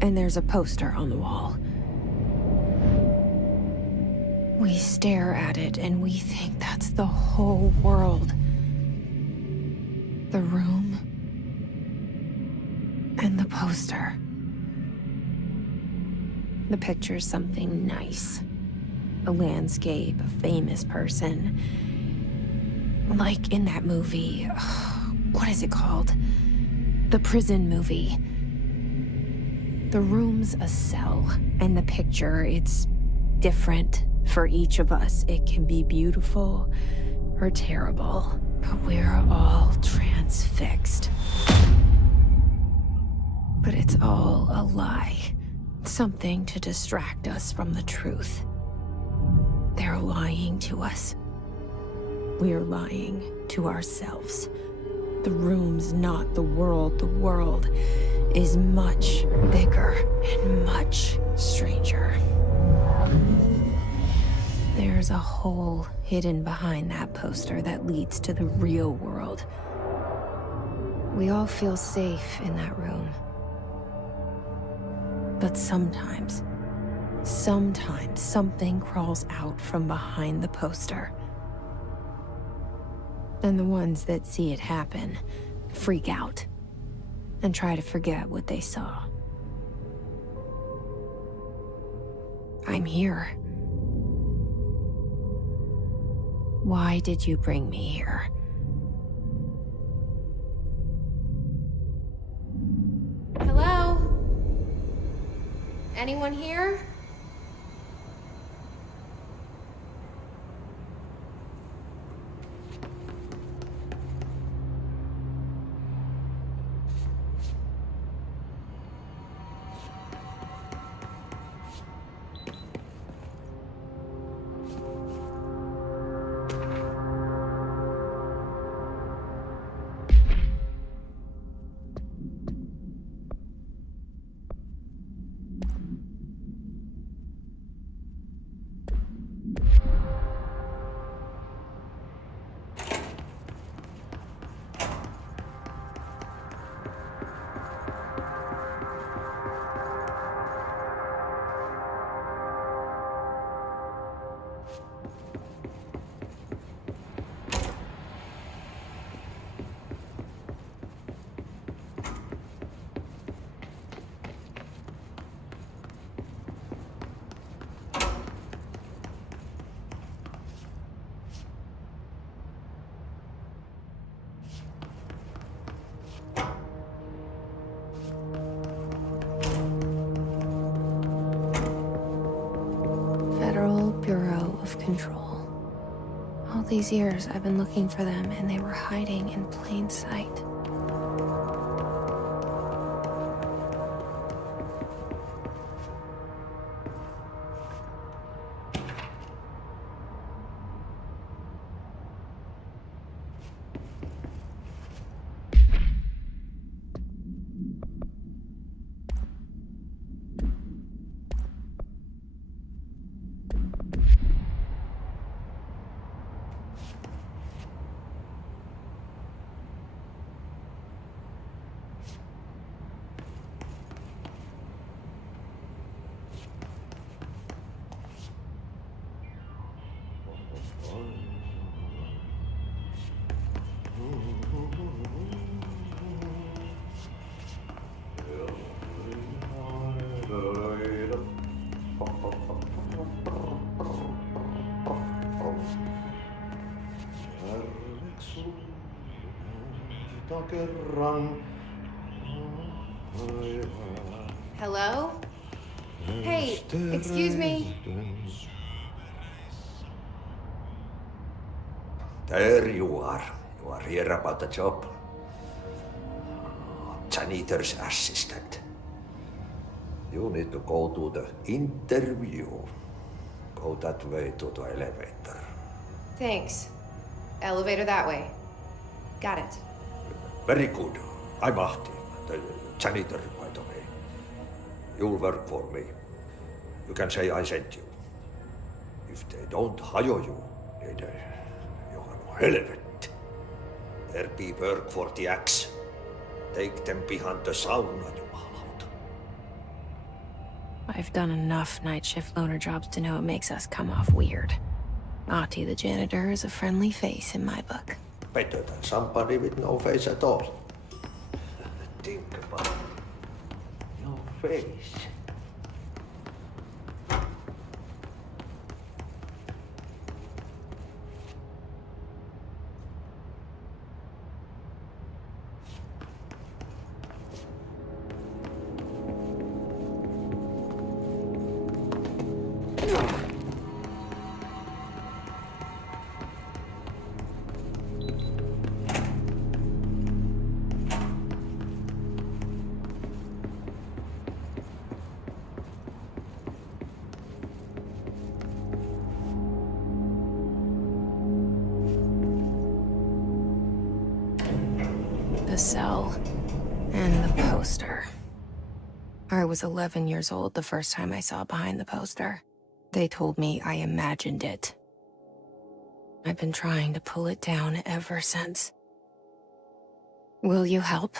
and there's a poster on the wall. We stare at it and we think that's the whole world. The room and the poster. The picture's something nice. A landscape, a famous person. Like in that movie, what is it called? The prison movie. The room's a cell, and the picture, it's different for each of us. It can be beautiful or terrible, but we're all transfixed. But it's all a lie. Something to distract us from the truth. They're lying to us. We're lying to ourselves. The room's not the world. The world is much bigger and much stranger. There's a hole hidden behind that poster that leads to the real world. We all feel safe in that room. But sometimes something crawls out from behind the poster. And the ones that see it happen freak out and try to forget what they saw. I'm here. Why did you bring me here? Hello? Anyone here? Bureau of Control. All these years I've been looking for them and they were hiding in plain sight. Hello? Hey, excuse me. There you are. You are here about the job. Janitor's assistant. You need to go to the interview. Go that way to the elevator. Thanks. Elevator that way. Got it. Very good. I'm Ahti, the janitor, by the way. You'll work for me. You can say I sent you. If they don't hire you, then you are relevant. There be work for the axe. Take them behind the sauna, jumalauta. I've done enough night shift loner jobs to know it makes us come off weird. Ahti the janitor is a friendly face in my book. Better than somebody with no face at all. Think about it. No face. The cell. And the poster. I was 11 years old the first time I saw behind the poster. They told me I imagined it. I've been trying to pull it down ever since. Will you help?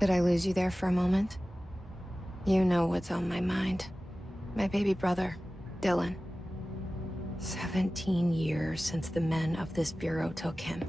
Did I lose you there for a moment? You know what's on my mind. My baby brother, Dylan. 17 years since the men of this bureau took him.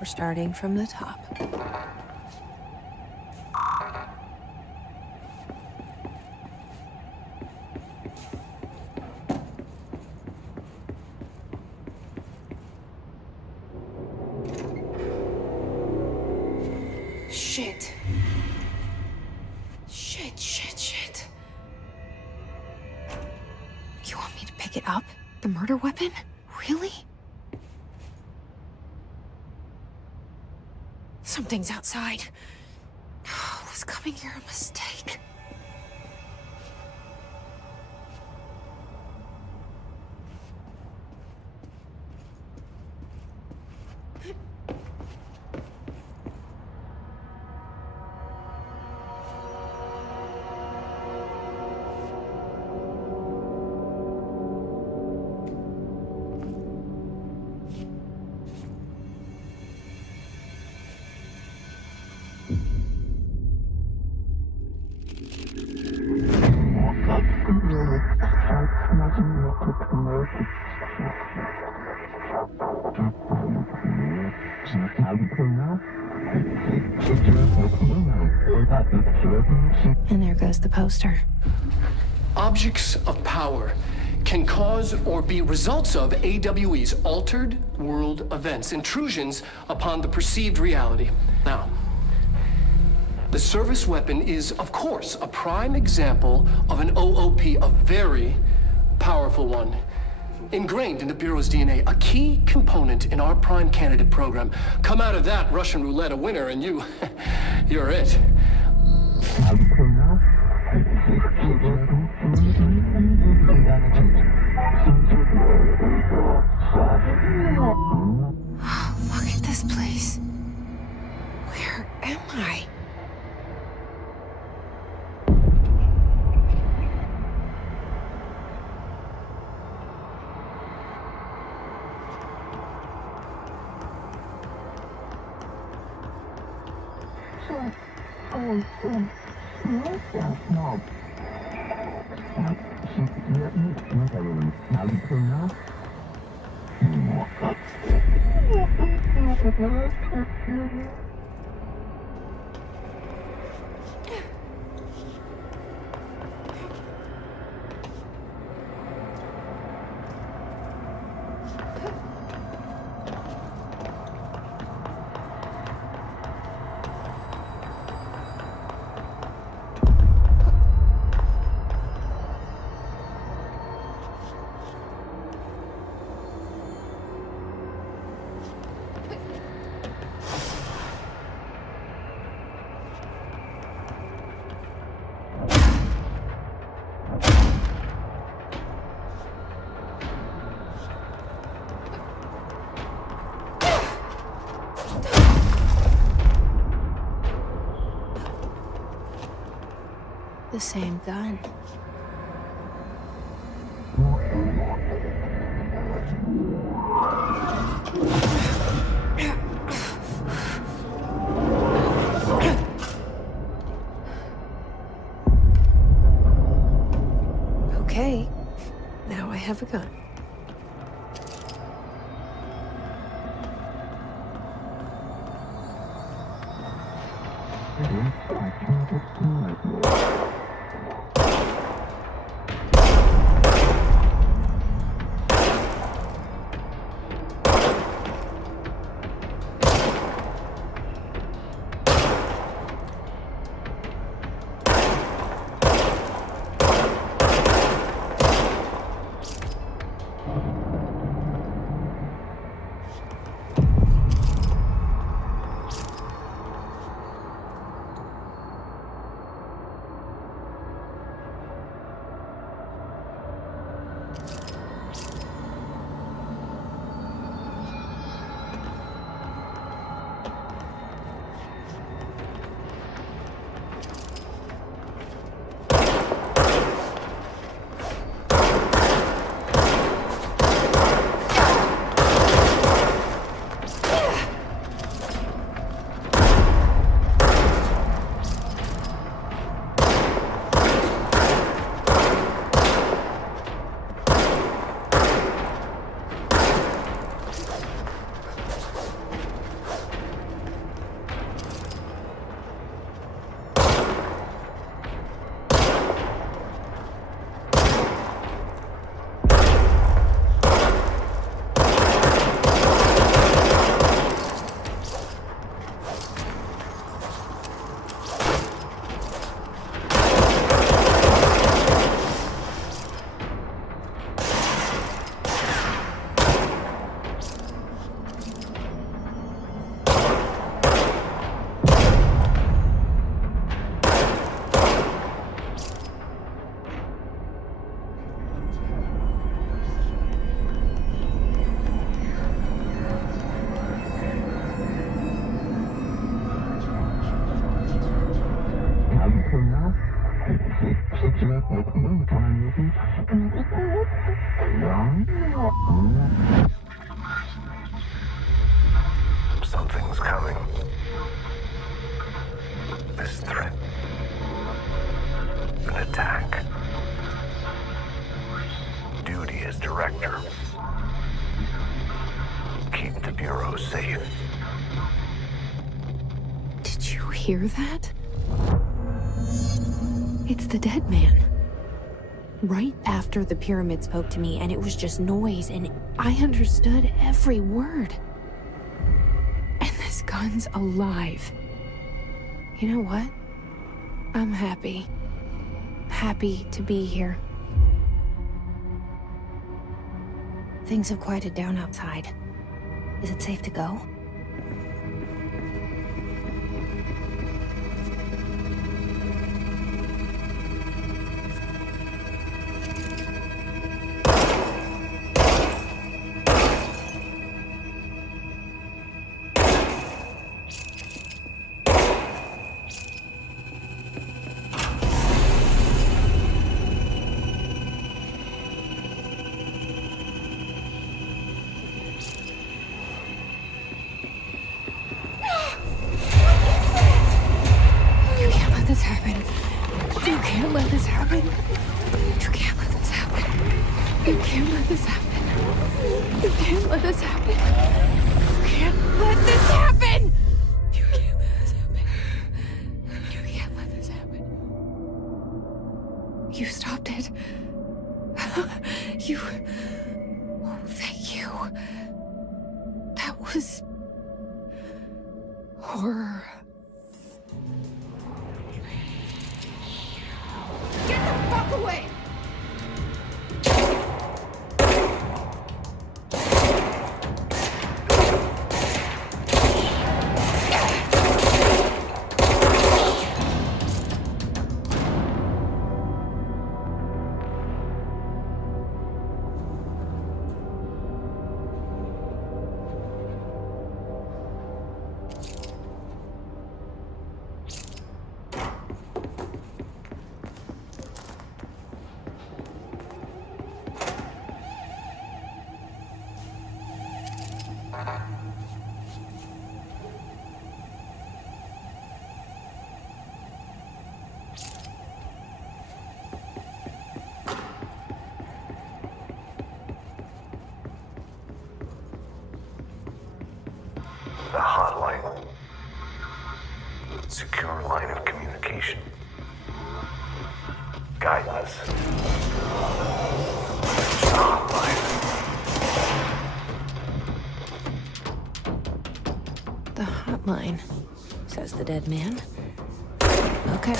We're starting from the top. Shit. Shit. You want me to pick it up? The murder weapon? Really? Something's outside. Was coming here a mistake? And there goes the poster. Objects of power can cause or be results of AWE's altered world events, intrusions upon the perceived reality. Now, the service weapon is, of course, a prime example of an OOP, a very powerful one. Ingrained in the Bureau's DNA, a key component in our prime candidate program. Come out of that Russian roulette a winner and you're it. Look at this place. Where am I? The same gun. Okay, now I have a gun. Something's coming. This threat. An attack. Duty as director. Keep the Bureau safe. Did you hear that? It's the dead man. Right after the pyramid spoke to me, and it was just noise, and I understood every word. And this gun's alive. You know what? I'm happy. Happy to be here. Things have quieted down outside. Is it safe to go? You stopped it. You... Oh, thank you. That was... horror. Get the fuck away! The hotline. Secure line of communication. Guide us. The hotline. The hotline, says the dead man. Okay.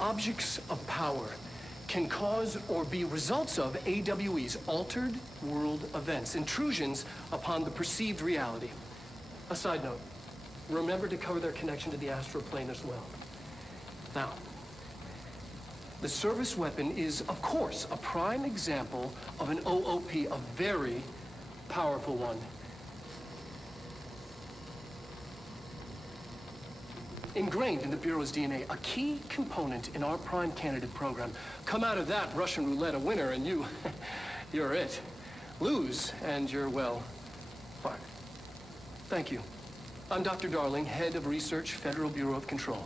Objects of power can cause or be results of AWE's altered world events, intrusions upon the perceived reality. A side note, remember to cover their connection to the astral plane as well. Now, the service weapon is, of course, a prime example of an OOP, a very powerful one. Ingrained in the Bureau's DNA, a key component in our prime candidate program. Come out of that Russian roulette a winner and you're it. Lose and you're, well, fired. Thank you. I'm Dr. Darling, Head of Research, Federal Bureau of Control.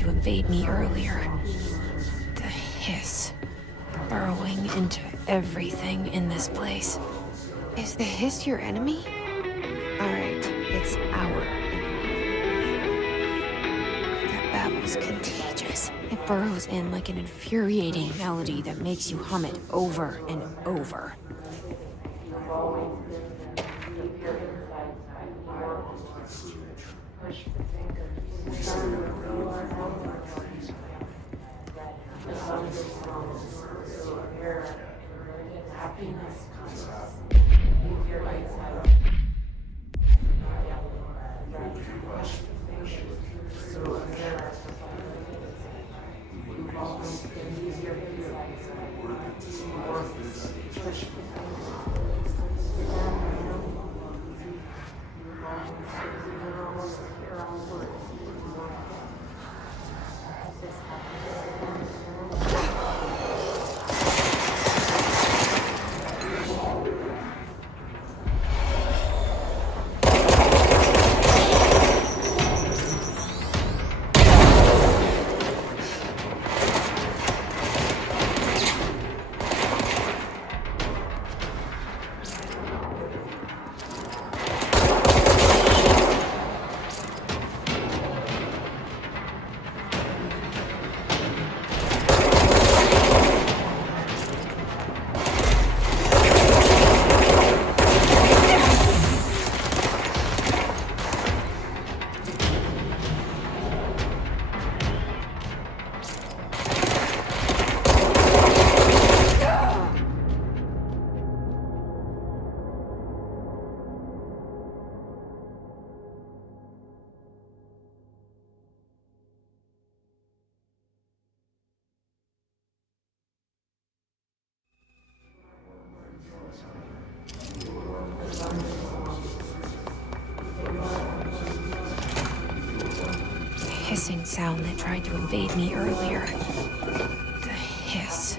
Invade me earlier. The hiss burrowing into everything in this place. Is the hiss your enemy? Alright, it's our enemy. That babble's contagious. It burrows in like an infuriating melody that makes you hum it over and over. hissing sound that tried to invade me earlier. The hiss,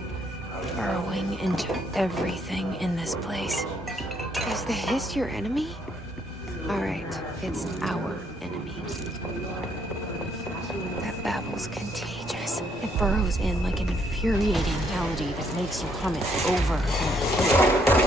burrowing into everything in this place. Is the hiss your enemy? Alright, it's our enemy. That babble's contagious. It burrows in like an infuriating melody that makes you hum it over and over.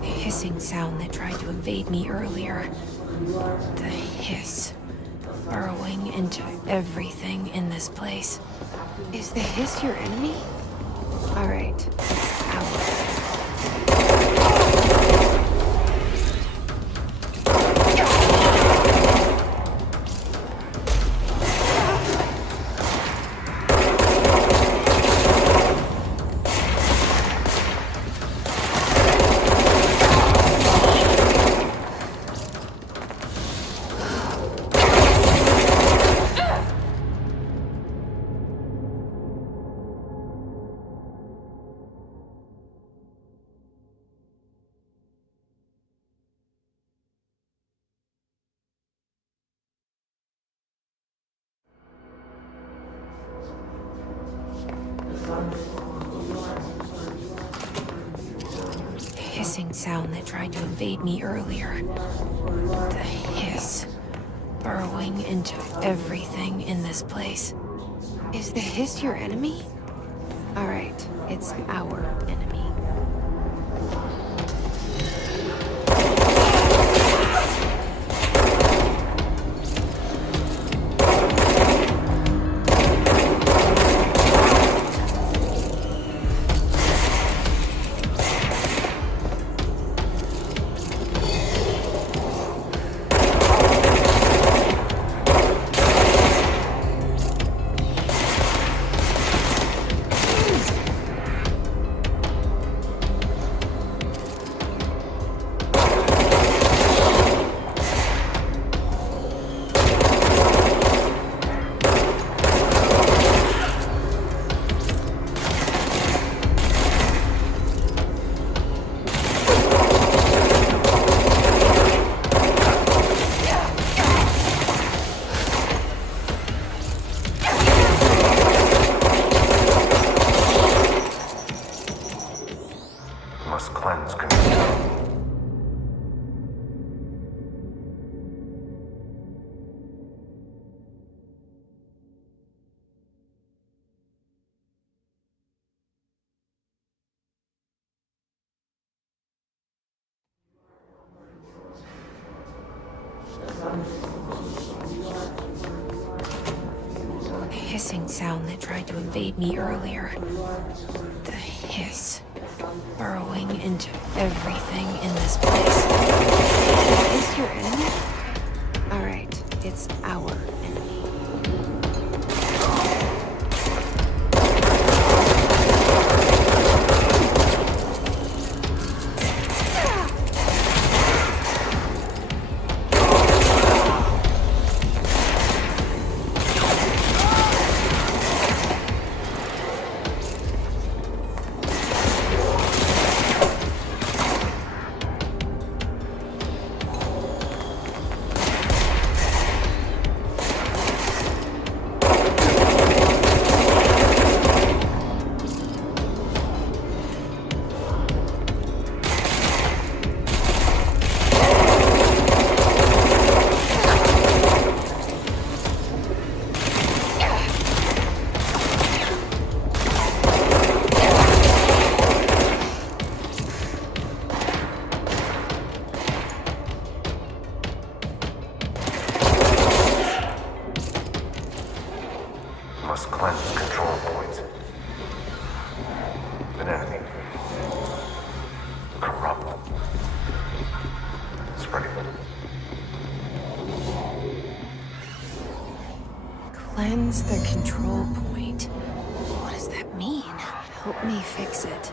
The hissing sound that tried to invade me earlier. The hiss, burrowing into everything in this place. Is the hiss your enemy? Alright, it's our. Hissing sound that tried to invade me earlier. The hiss, burrowing into everything in this place. Is the hiss your enemy? Alright, it's our enemy. Must cleanse community. The hissing sound that tried to invade me earlier. The hiss, burrowing into everything in this place. Is this your enemy? Alright, it's our enemy. must cleanse control points. Fanatic. Corrupt. Spreading. Cleanse the control point. What does that mean? Help me fix it.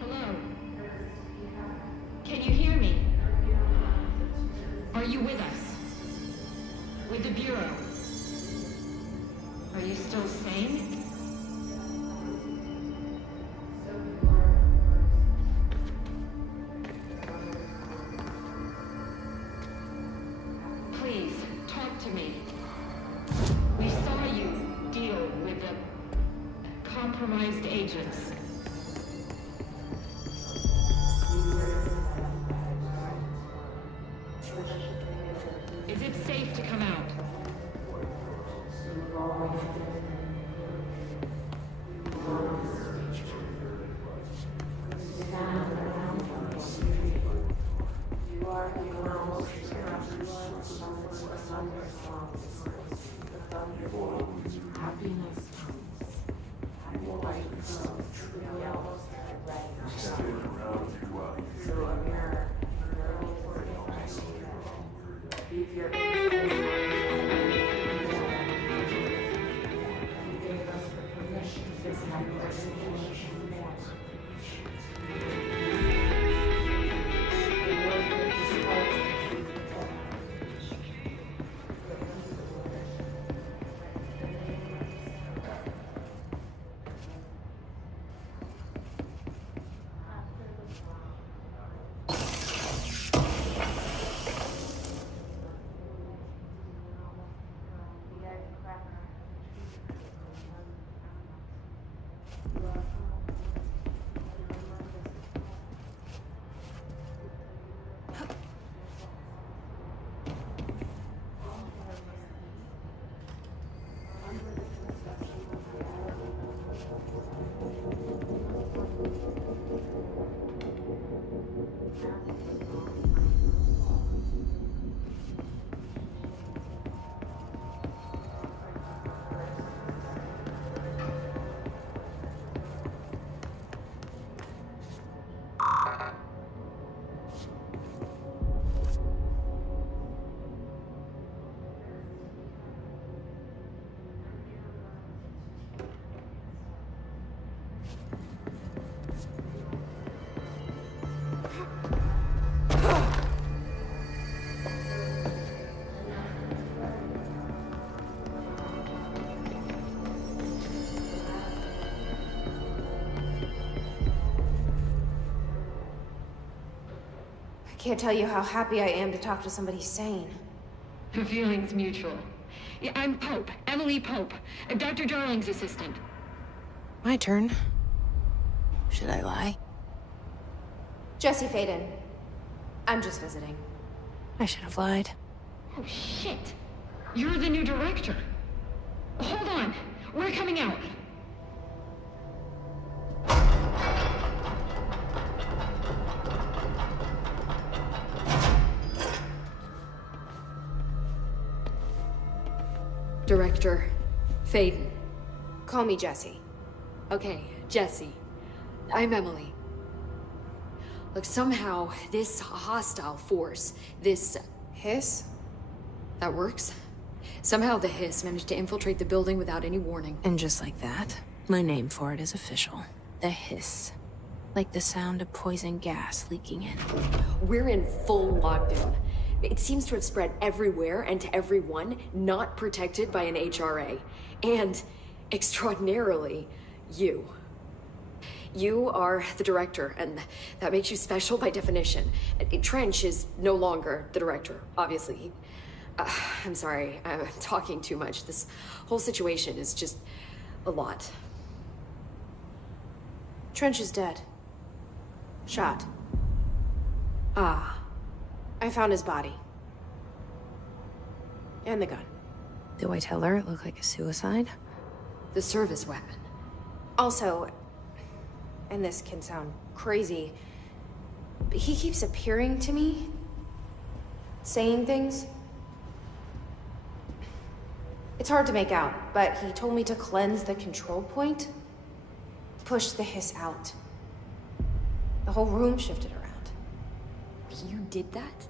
Hello? Can you hear me? Are you with us? With the Bureau? Are you still sane? Please, talk to me. We saw you deal with the compromised agents. Is it safe to come out? I can't tell you how happy I am to talk to somebody sane. The feeling's mutual. Yeah, I'm Pope, Emily Pope, Dr. Darling's assistant. My turn. Should I lie? Jesse Faden. I'm just visiting. I should have lied. Oh, shit. You're the new director. Hold on. We're coming out. Director Faden. Call me Jesse. Okay, Jesse. I'm Emily. Like, somehow, this hostile force, this Hiss? that works. Somehow the hiss managed to infiltrate the building without any warning. And just like that, my name for it is official. The hiss. Like the sound of poison gas leaking in. We're in full lockdown. It seems to have spread everywhere and to everyone not protected by an HRA. And, extraordinarily, you. You are the director, and that makes you special by definition. Trench is no longer the director, obviously. I'm sorry, I'm talking too much. This whole situation is just a lot. Trench is dead. Shot. Ah, I found his body. And the gun. Do I tell her it looked like a suicide? the service weapon. Also, and this can sound crazy, but he keeps appearing to me, saying things. It's hard to make out, but he told me to cleanse the control point, push the hiss out. The whole room shifted around. You did that?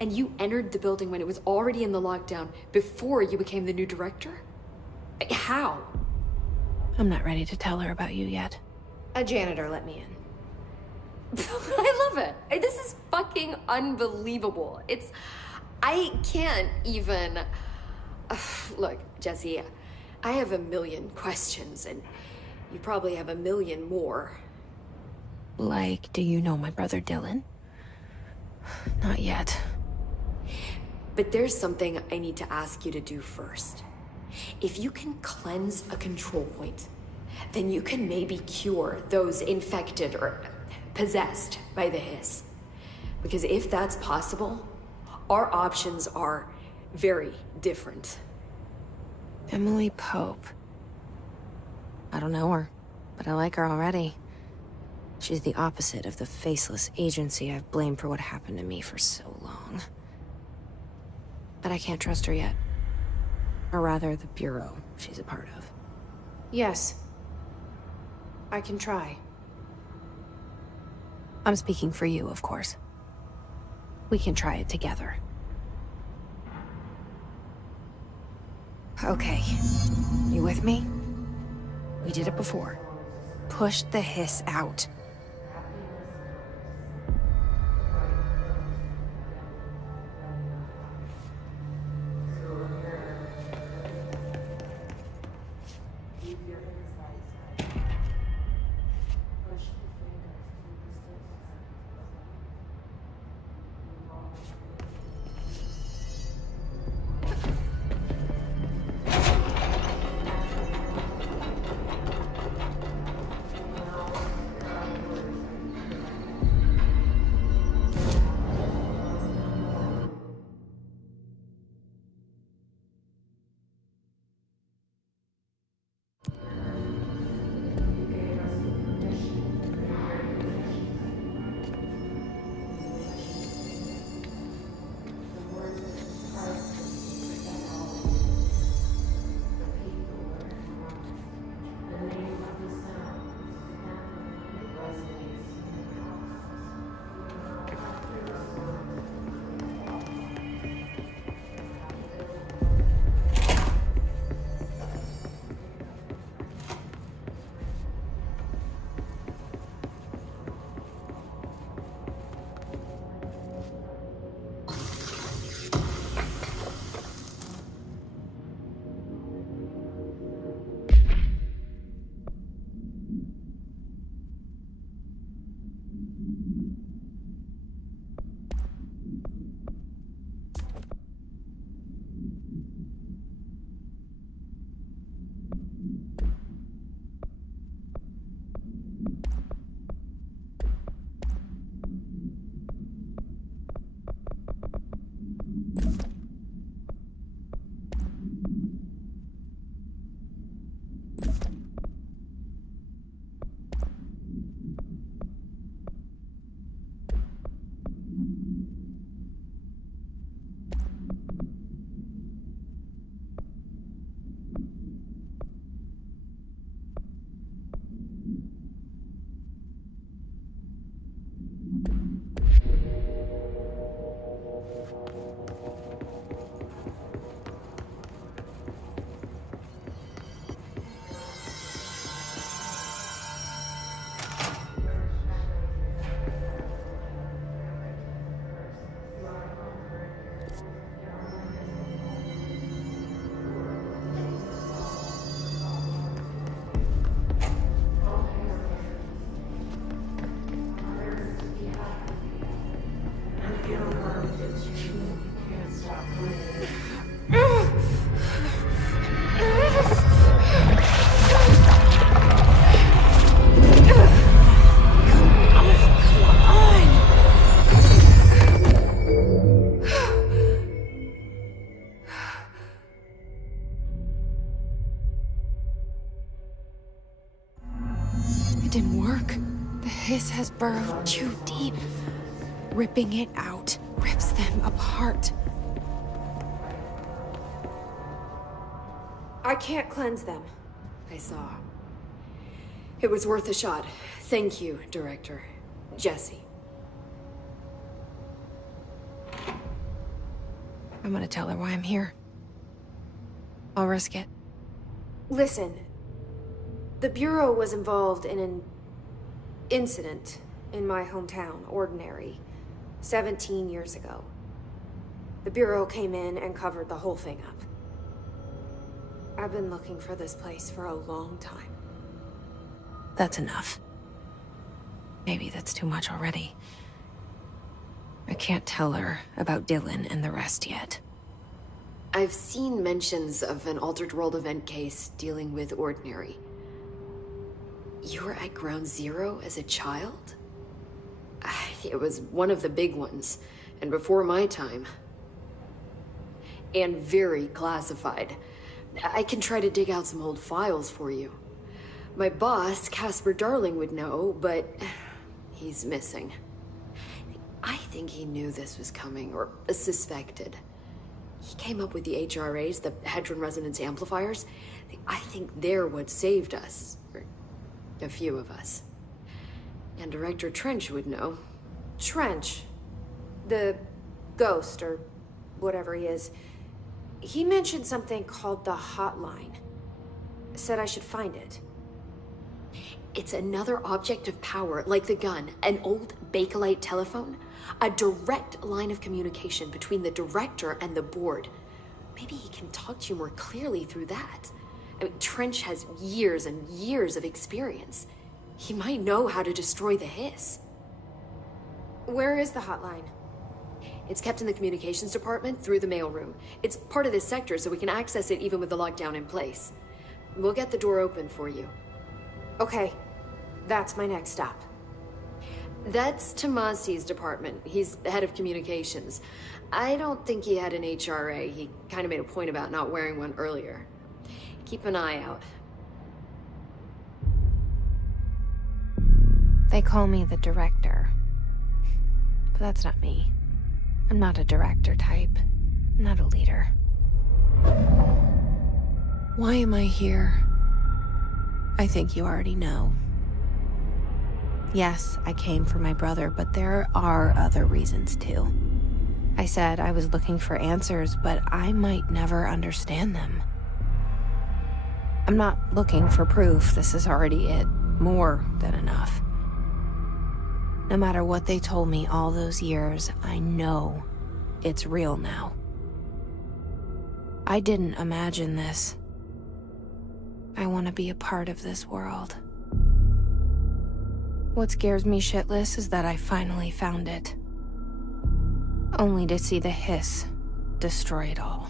And you entered the building when it was already in the lockdown before you became the new director? How? I'm not ready to tell her about you yet. A janitor let me in. I love it. This is fucking unbelievable. I can't even... Look, Jesse, I have a million questions, and you probably have a million more. Like, do you know my brother Dylan? Not yet. But there's something I need to ask you to do first. If you can cleanse a control point, then you can maybe cure those infected or possessed by the hiss. Because if that's possible, our options are very different. Emily Pope. I don't know her, but I like her already. She's the opposite of the faceless agency I've blamed for what happened to me for so long. But I can't trust her yet. Or rather, the bureau she's a part of. Yes. I can try. I'm speaking for you, of course. We can try it together. Okay. You with me? We did it before. Push the hiss out. It didn't work. The hiss has burrowed too deep. Ripping it out rips them apart. I can't cleanse them. I saw. It was worth a shot. Thank you, Director. Jesse. I'm gonna tell her why I'm here. I'll risk it. Listen, the Bureau was involved in an incident in my hometown, Ordinary, 17 years ago. The Bureau came in and covered the whole thing up. I've been looking for this place for a long time. That's enough. Maybe that's too much already. I can't tell her about Dylan and the rest yet. I've seen mentions of an Altered World event case dealing with Ordinary. You were at Ground Zero as a child? It was one of the big ones, and before my time. And very classified. I can try to dig out some old files for you. My boss, Casper Darling, would know, but he's missing. I think he knew this was coming, or suspected. He came up with the HRAs, the Hadron Resonance Amplifiers. I think they're what saved us. Or a few of us. And Director Trench would know. Trench, the ghost, or whatever he is, he mentioned something called the Hotline. Said I should find it. It's another object of power, like the gun, an old Bakelite telephone. A direct line of communication between the director and the board. Maybe he can talk to you more clearly through that. I mean, Trench has years and years of experience. He might know how to destroy the hiss. Where is the hotline? It's kept in the communications department through the mailroom. It's part of this sector, so we can access it even with the lockdown in place. We'll get the door open for you. Okay, that's my next stop. That's Tomasi's department. He's the head of communications. I don't think he had an HRA. He kind of made a point about not wearing one earlier. Keep an eye out. They call me the director. But that's not me. I'm not a director type. I'm not a leader. Why am I here? I think you already know. Yes, I came for my brother, but there are other reasons too. I said I was looking for answers, but I might never understand them. I'm not looking for proof. This is already it. More than enough. No matter what they told me all those years, I know it's real now. I didn't imagine this. I want to be a part of this world. What scares me shitless is that I finally found it. Only to see the hiss destroy it all.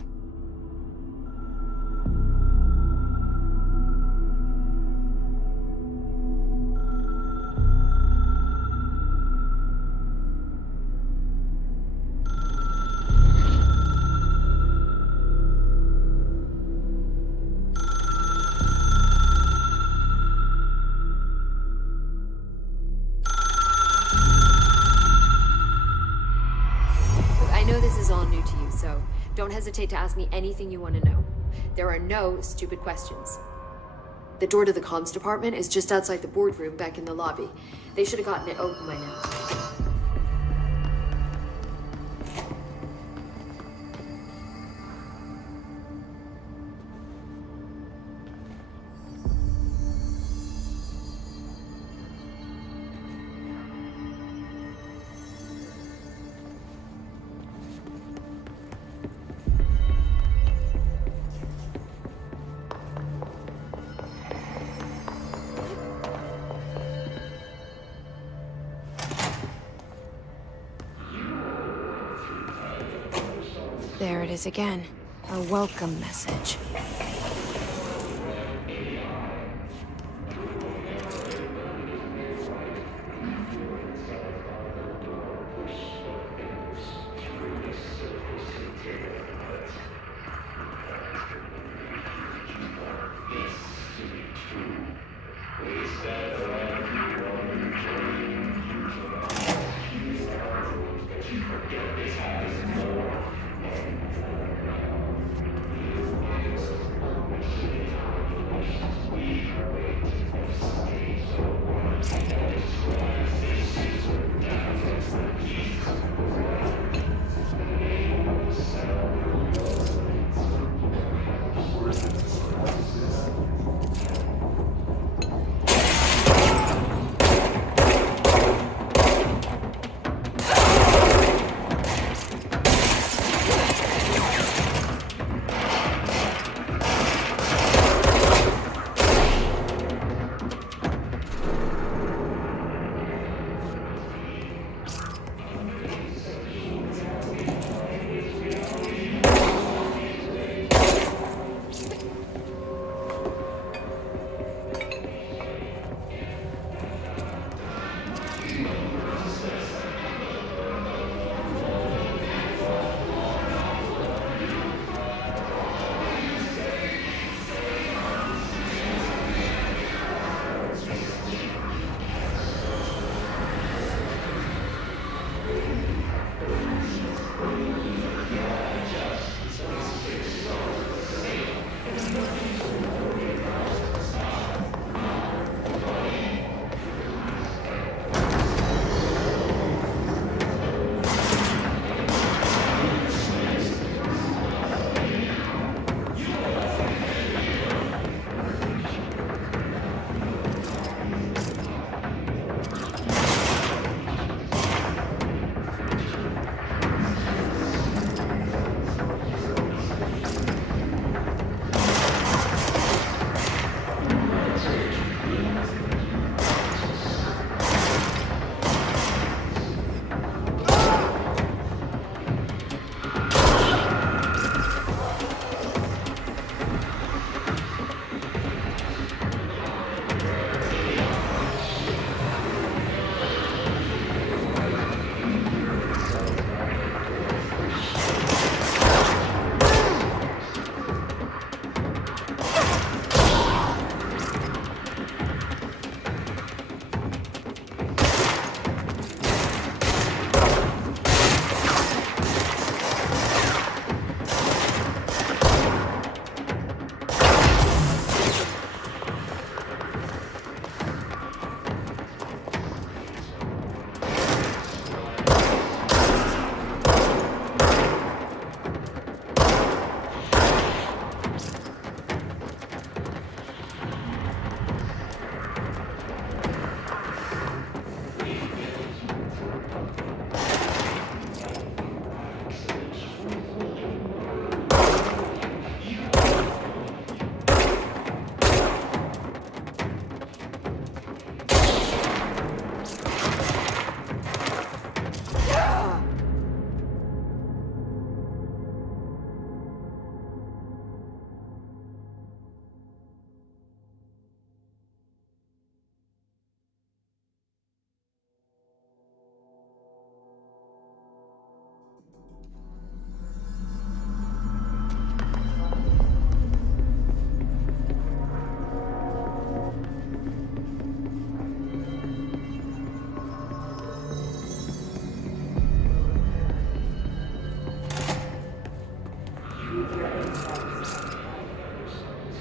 Don't hesitate to ask me anything you want to know. There are no stupid questions. The door to the comms department is just outside the boardroom back in the lobby. They should have gotten it open by now. There it is again. A welcome message.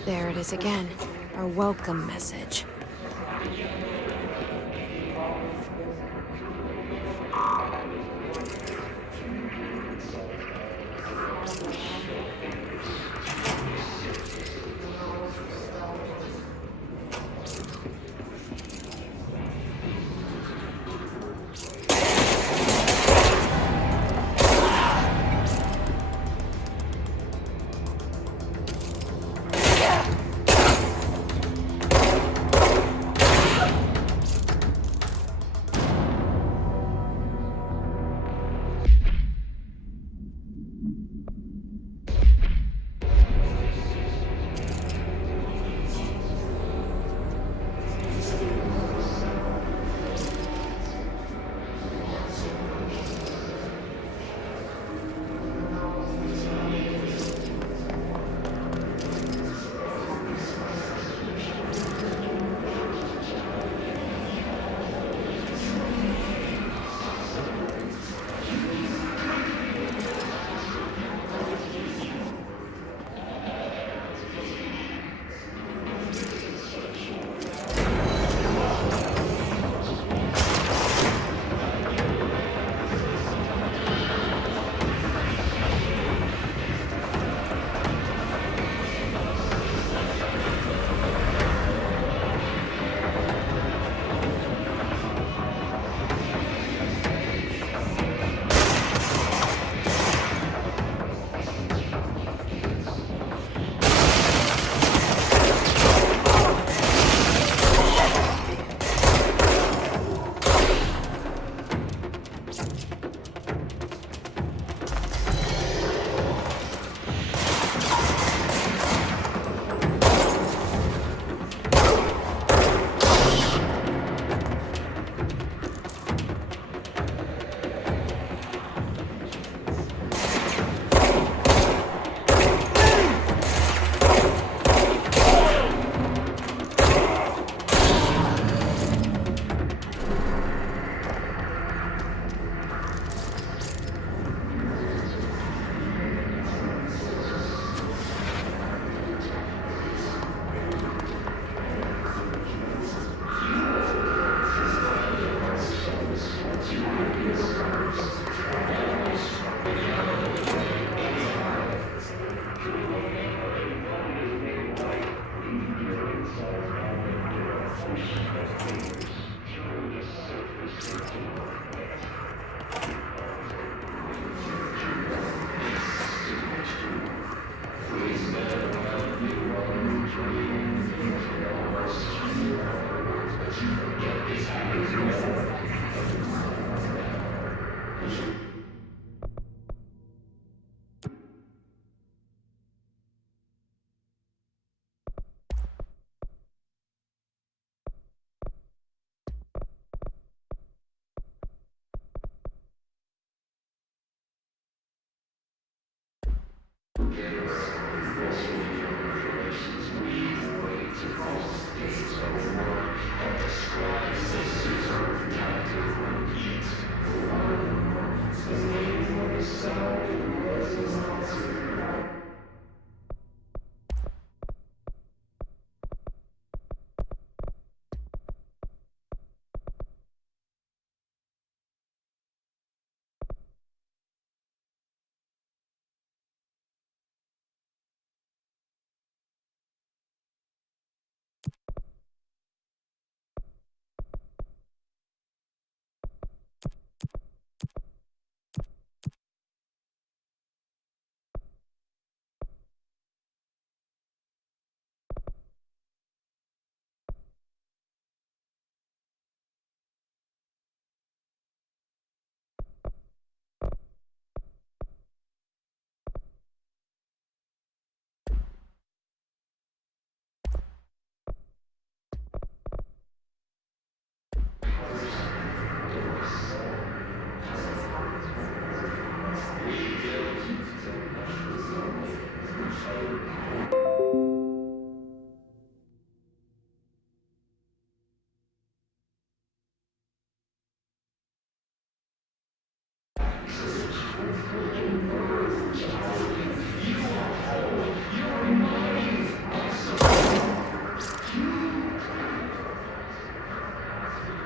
There it is again. Our welcome message.